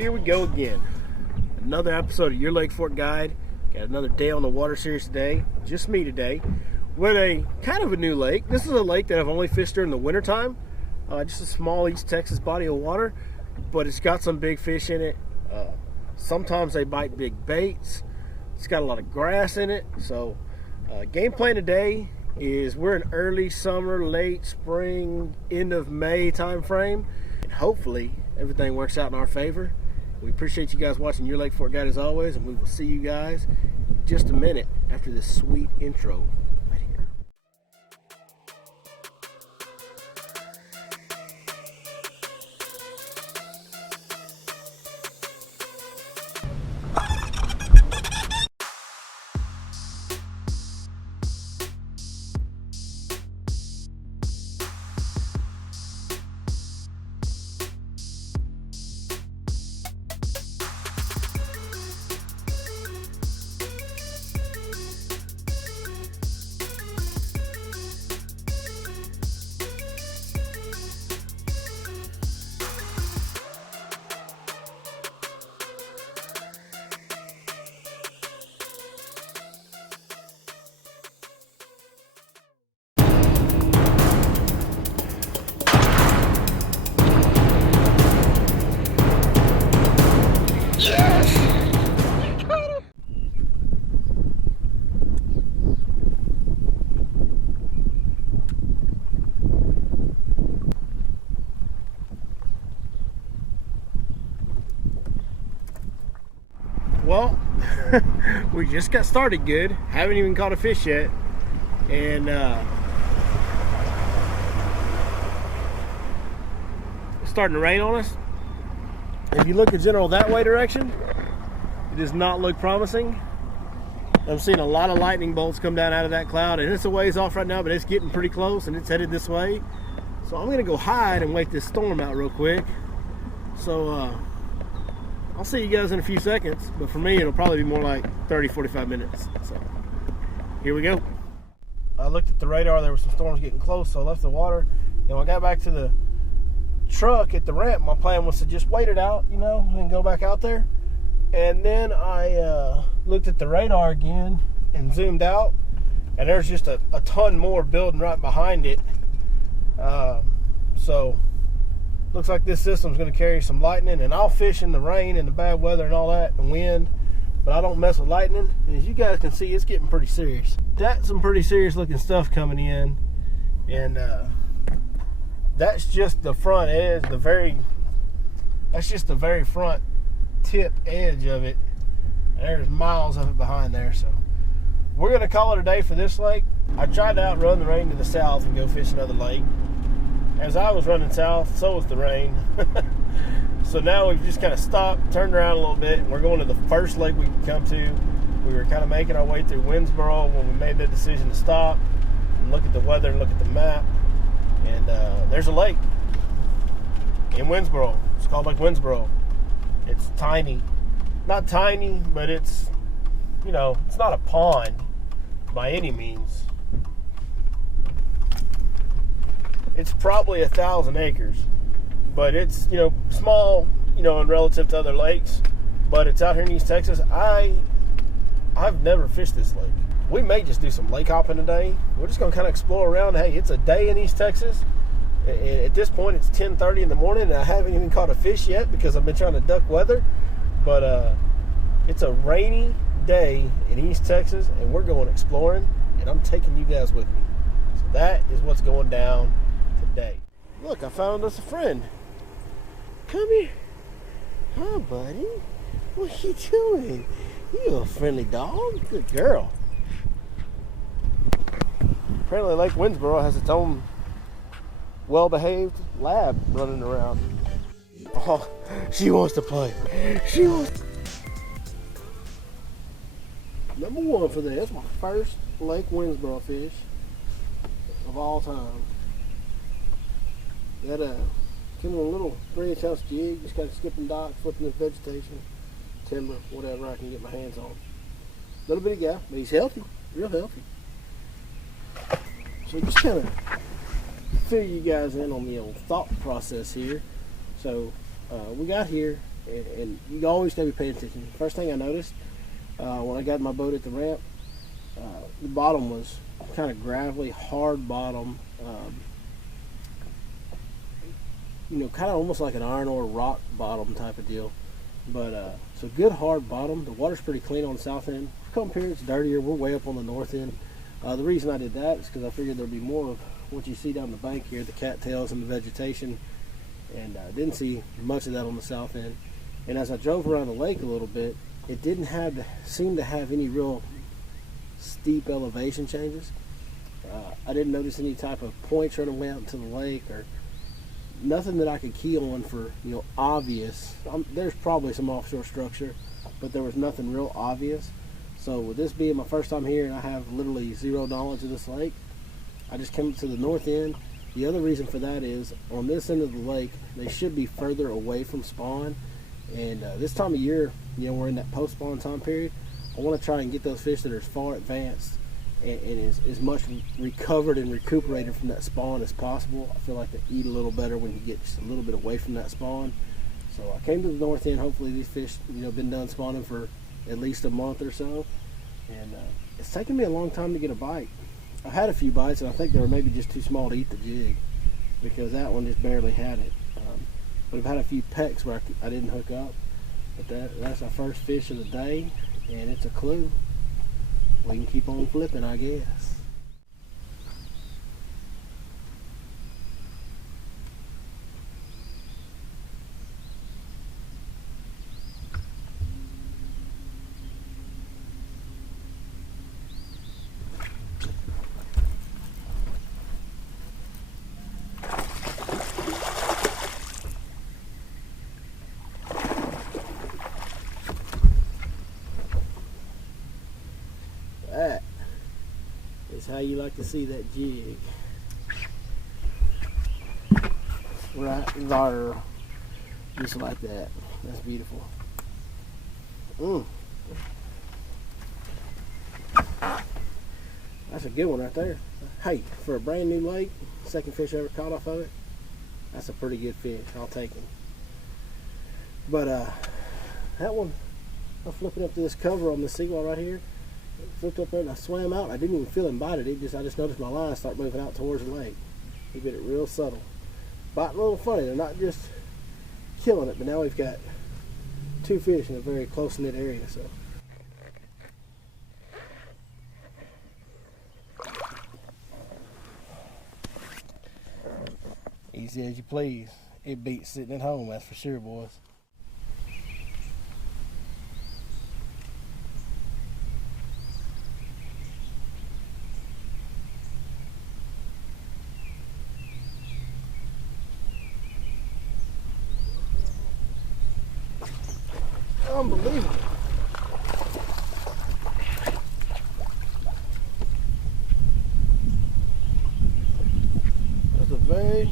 here we go again. Another episode of Your Lake Fork Guide. Got another day on the water series today. Just me today. With a kind of a new lake. This is a lake that I've only fished during the wintertime. Just a small East Texas body of water. But it's got some big fish in it. Sometimes they bite big baits. It's got a lot of grass in it. So game plan today is we're in early summer, late spring, end of May time frame. And hopefully everything works out in our favor. We appreciate you guys watching Your Lake Fork Guide as always, and we will see you guys in just a minute after this sweet intro right here. Well, we just got started good. Haven't even caught a fish yet. And it's starting to rain on us. If you look in general that way direction, it does not look promising. I'm seeing a lot of lightning bolts come down out of that cloud, and it's a ways off right now, but it's getting pretty close and it's headed this way. So I'm gonna go hide and wait this storm out real quick. So I'll see you guys in a few seconds, but for me it'll probably be more like 30-45 minutes. So here we go. I looked at the radar, there were some storms getting close, so I left the water. And when I got back to the truck at the ramp, my plan was to just wait it out, you know, and go back out there. And then I looked at the radar again and zoomed out, and there's just a ton more building right behind it. So looks like this system's going to carry some lightning, and I'll fish in the rain and the bad weather and all that and wind, but I don't mess with lightning. And as you guys can see, it's getting pretty serious. That's some pretty serious looking stuff coming in, and that's just the front edge, that's just the very front tip edge of it. There's miles of it behind there. So we're going to call it a day for this lake. I tried to outrun the rain to the south and go fish another lake. As I was running south, so was the rain. So now we've just kind of stopped, turned around a little bit, and we're going to the first lake we can come to. We were kind of making our way through Winsboro when we made that decision to stop and look at the weather and look at the map. And there's a lake in Winsboro. It's called Lake Winsboro. It's tiny. Not tiny, but it's, you know, it's not a pond by any means. It's probably 1,000 acres, but it's, you know, small, you know, in relative to other lakes, but it's out here in East Texas. I've never fished this lake. We may just do some lake hopping today. We're just gonna kind of explore around. Hey, it's a day in East Texas. At this point, it's 10:30 in the morning, and I haven't even caught a fish yet because I've been trying to duck weather. But it's a rainy day in East Texas, and we're going exploring, and I'm taking you guys with me. So that is what's going down today. Look, I found us a friend. Come here. Hi, buddy. What you doing? You a friendly dog? Good girl. Apparently Lake Winsboro has its own well-behaved lab running around. Oh, she wants to play. She wants. Number one for this. That's my first Lake Winsboro fish of all time. That came with a little 3-inch ounce jig, just got a skipping dock, flipping the vegetation, timber, whatever I can get my hands on. Little bitty guy, but he's healthy, real healthy. So just kind of fill you guys in on the old thought process here. So we got here and you always got to be paying attention. First thing I noticed when I got my boat at the ramp, the bottom was kind of gravelly, hard bottom, kind of almost like an iron ore rock bottom type of deal. But so good hard bottom. The water's pretty clean on the south end. Come up here, it's dirtier. We're way up on the north end. The reason I did that is because I figured there'd be more of what you see down the bank here, the cattails and the vegetation, and didn't see much of that on the south end. And as I drove around the lake a little bit, it didn't seem to have any real steep elevation changes. I didn't notice any type of points running way out into the lake, or nothing that I could key on for obvious. There's probably some offshore structure, but there was nothing real obvious. So with this being my first time here and I have literally zero knowledge of this lake, I just came to the north end. The other reason for that is on this end of the lake, they should be further away from spawn. And this time of year, we're in that post-spawn time period. I want to try and get those fish that are as far advanced and as much recovered and recuperated from that spawn as possible. I feel like they eat a little better when you get just a little bit away from that spawn. So I came to the north end. Hopefully these fish, been done spawning for at least a month or so. And it's taken me a long time to get a bite. I've had a few bites, and I think they were maybe just too small to eat the jig, because that one just barely had it. But I've had a few pecks where I didn't hook up. But that's our first fish of the day, and it's a clue. We can keep on flipping, I guess. That is how you like to see that jig. Right there. Just like that. That's beautiful. That's a good one right there. Hey, for a brand new lake, second fish I ever caught off of it, that's a pretty good fish. I'll take him. But that one, I'm flipping up to this cover on the seawall right here. Flipped up there and I swam out. I didn't even feel him bite it. I just noticed my line start moving out towards the lake. He bit it real subtle. Biting a little funny. They're not just killing it, but now we've got two fish in a very close-knit area. So easy as you please. It beats sitting at home, that's for sure, boys. Unbelievable. That's the very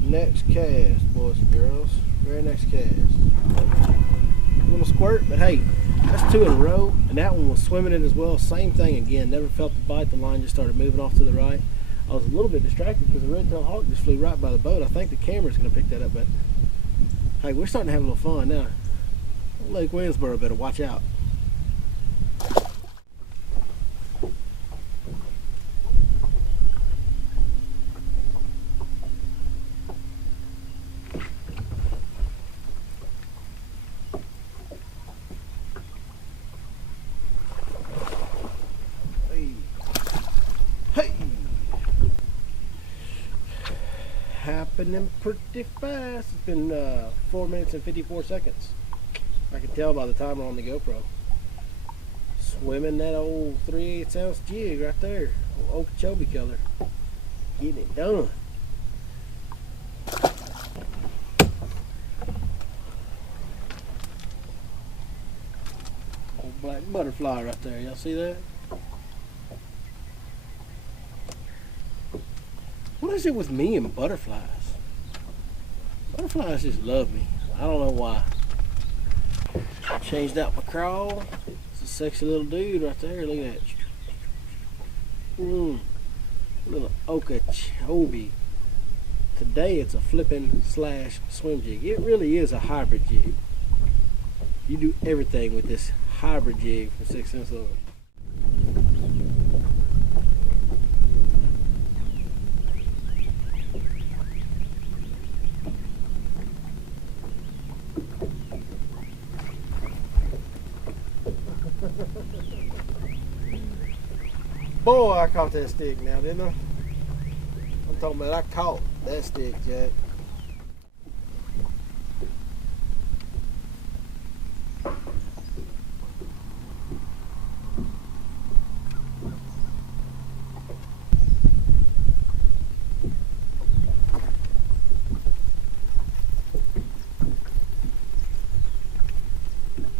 next cast, boys and girls. Very next cast. A little squirt, but hey, that's two in a row, and that one was swimming it as well. Same thing again. Never felt the bite. The line just started moving off to the right. I was a little bit distracted because the red-tailed hawk just flew right by the boat. I think the camera's going to pick that up, but hey, we're starting to have a little fun now. Lake Winsboro better watch out. Hey. Hey. Happening pretty fast. It's been 4 minutes and 54 seconds. I can tell by the timer on the GoPro. Swimming that old 3/8 ounce jig right there. Old Okeechobee color. Getting it done. Old black butterfly right there. Y'all see that? What is it with me and butterflies? Butterflies just love me. I don't know why. Changed out my crawl. It's a sexy little dude right there. Look at that. Little Okeechobee. Today it's a flipping slash swim jig. It really is a hybrid jig. You do everything with this hybrid jig for 6 cents lures. Boy, I caught that stick now, didn't I? I'm talking about I caught that stick, Jack.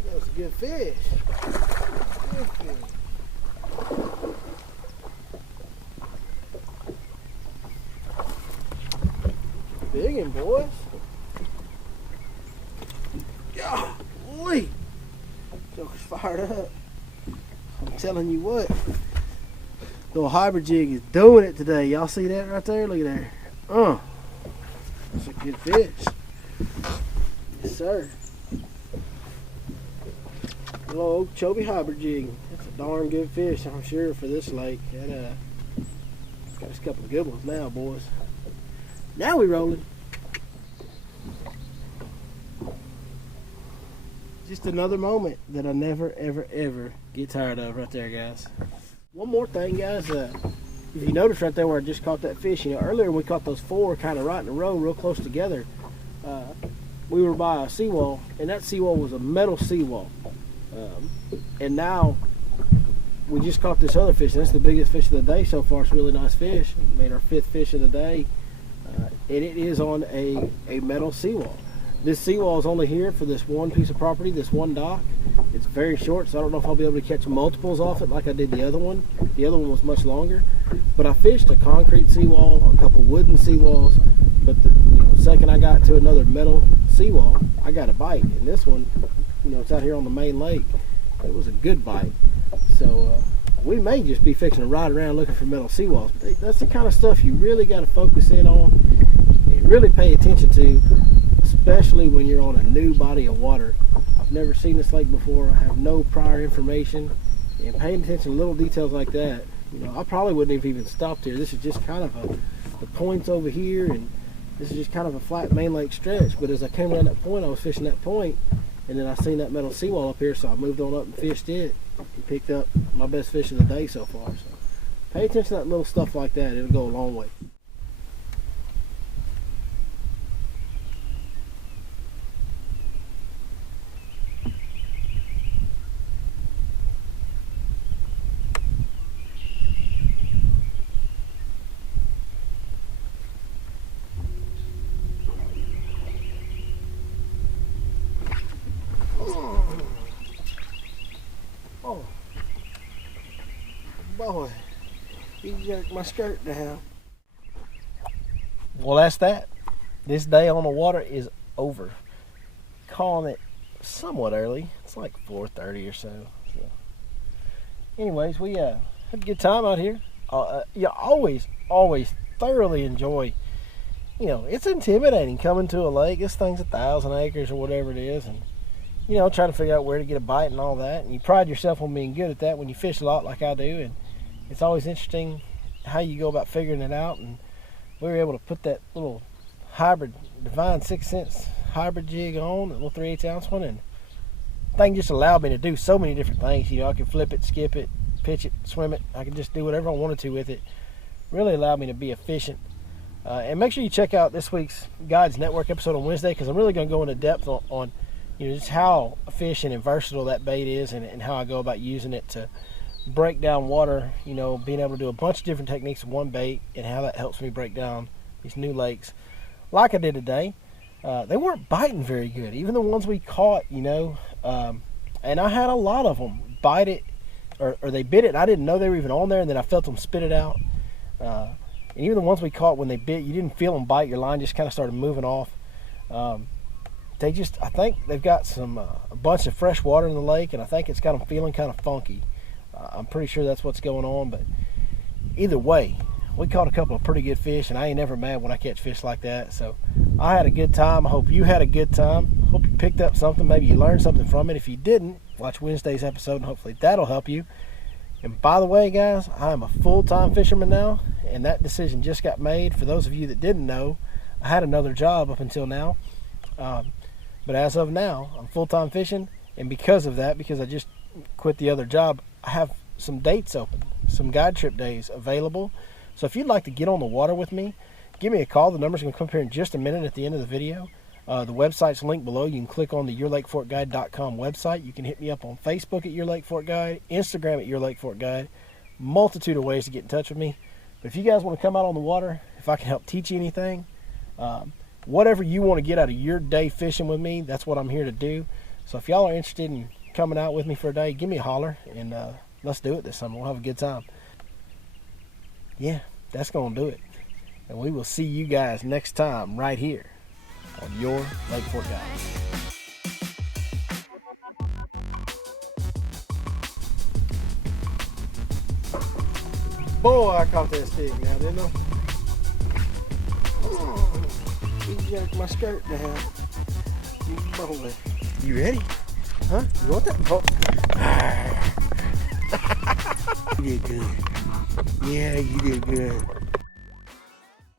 That was a good fish. Good fish. Big one, boys. Golly. Joker's fired up. I'm telling you what. Little hybrid jig is doing it today. Y'all see that right there? Look at there. That's a good fish. Yes, sir. Little old Okeechobee hybrid jig. That's a darn good fish, I'm sure, for this lake. That, got us a couple of good ones now, boys. Now we rolling. Just another moment that I never, ever, ever get tired of right there, guys. One more thing, guys. If you notice right there where I just caught that fish, earlier we caught those 4 kind of right in a row, real close together. We were by a seawall, and that seawall was a metal seawall. And now we just caught this other fish, and that's the biggest fish of the day so far. It's a really nice fish. Made our 5th fish of the day. And it is on a metal seawall. This seawall is only here for this one piece of property, this one dock. It's very short, so I don't know if I'll be able to catch multiples off it like I did the other one. The other one was much longer. But I fished a concrete seawall, a couple wooden seawalls, but the second I got to another metal seawall, I got a bite. And this one, it's out here on the main lake. It was a good bite. So we may just be fixing to ride around looking for metal seawalls. But that's the kind of stuff you really got to focus in on and really pay attention to, especially when you're on a new body of water. I've never seen this lake before. I have no prior information, and paying attention to little details like that, I probably wouldn't have even stopped here. This is just kind of the points over here, and this is just kind of a flat main lake stretch. But as I came around that point, I was fishing that point, and then I seen that metal seawall up here, so I moved on up and fished it and picked up my best fish of the day so far. So pay attention to that little stuff like that. It'll go a long way. Boy, he jerked my skirt down. Well, that's that. This day on the water is over. Calling it somewhat early. It's like 4:30 or so. Anyways, we had a good time out here. You always thoroughly enjoy. It's intimidating coming to a lake. This thing's 1,000 acres or whatever it is, and trying to figure out where to get a bite and all that. And you pride yourself on being good at that when you fish a lot like I do. And it's always interesting how you go about figuring it out. And we were able to put that little hybrid Divine 6 cents hybrid jig on, that little 3/8 ounce one, and the thing just allowed me to do so many different things. I could flip it, skip it, pitch it, swim it. I could just do whatever I wanted to with it. Really allowed me to be efficient. And make sure you check out this week's Guides Network episode on Wednesday, because I'm really going to go into depth on just how efficient and versatile that bait is, and how I go about using it to break down water, being able to do a bunch of different techniques with one bait, and how that helps me break down these new lakes like I did today. They weren't biting very good, even the ones we caught, and I had a lot of them bite it, or they bit it, and I didn't know they were even on there, and then I felt them spit it out. And even the ones we caught, when they bit, you didn't feel them bite. Your line just kind of started moving off. I think they've got a bunch of fresh water in the lake, and I think it's got them feeling kind of funky. I'm pretty sure that's what's going on, but either way, we caught a couple of pretty good fish, and I ain't never mad when I catch fish like that. So I had a good time. I hope you had a good time. Hope you picked up something. Maybe you learned something from it. If you didn't, watch Wednesday's episode and hopefully that'll help you. And by the way, guys, I am a full-time fisherman now, and that decision just got made. For those of you that didn't know, I had another job up until now. But as of now, I'm full-time fishing, and because of that, because I just quit the other job, I have some dates open, some guide trip days available. So if you'd like to get on the water with me, give me a call. The number's going to come up here in just a minute at the end of the video. The website's linked below. You can click on the YourLakeForkGuide.com website. You can hit me up on Facebook at YourLakeForkGuide, Instagram at YourLakeForkGuide. Multitude of ways to get in touch with me. But if you guys want to come out on the water, if I can help teach you anything, whatever you want to get out of your day fishing with me, that's what I'm here to do. So if y'all are interested in coming out with me for a day, give me a holler, and let's do it this summer. We'll have a good time. Yeah, that's going to do it. And we will see you guys next time right here on Your Lake Fork Guide. Boy, I caught that stick now, didn't I? Oh, you jerked my skirt down. You ready? Huh? You want that boat? You did good. Yeah, you did good.